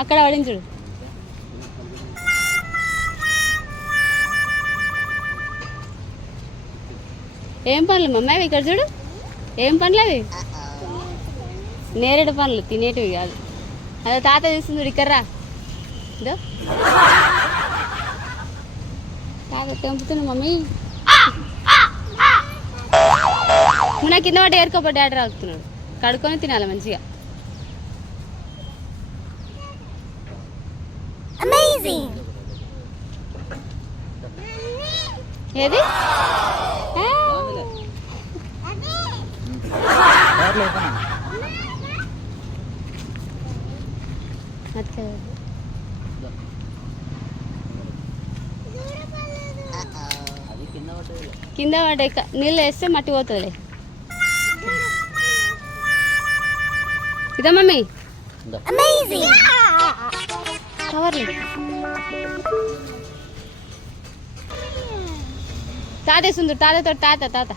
అక్కడ పడింది చూడు. ఏం పనులు మమ్మీ అవి ఇక్కడ చూడు. ఏం పనులు అవి? నేరేడు పనులు, తినేటివి కాదు. అదే తాత చూస్తుంది చూడు. ఇక్కడ రా. ఇదో తాత తెంపుతున్నా మమ్మీ. నా కింద పట్టి ఏరుకోపో. డాడీ రాకుతున్నాడు. కడుక్కొని తినాలి మంచిగా. ఏది కింద పడే నీళ్ళు వేస్తే మట్టి పోతుందిలే. ఇదా మమ్మీ కవర్లే. తాతేస్తుంది తాతతో. తాత తాత